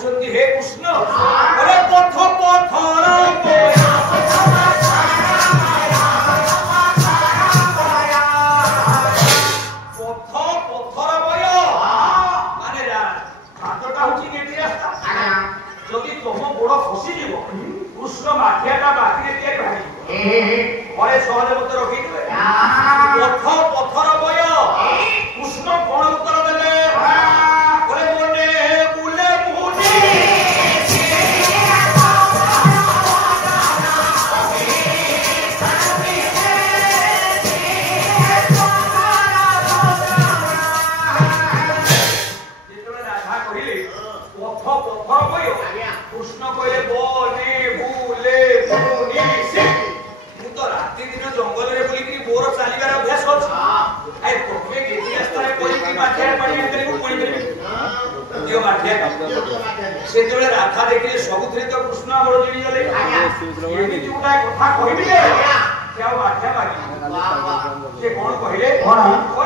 कहउछन्ति हे कृष्ण अरे पथ पथर कृष्ण माठियाटा बाकी रे भाई बड़े सहज मत रखी पथ पथर बय कृष्ण कोन उत्तर देले बोले मोने बुले मुनी जेतले राधा कहिले पथ पथर बय कृष्ण कहले बोने बुले मुनी से मु तो राति दिन जंगल रे बोली कि बोर चालीबार अभ्यास होछ आइ तोमे केति रास्तारे कोई कि माठिया पानी अंदर को कोई करे दियो माठिया से जोले राधा देखिले सबुथरे तो कृष्ण हमर जिनी गले एनी जोटा कथा कहिबे क्या माठिया बाकी से कोन कहिले कोन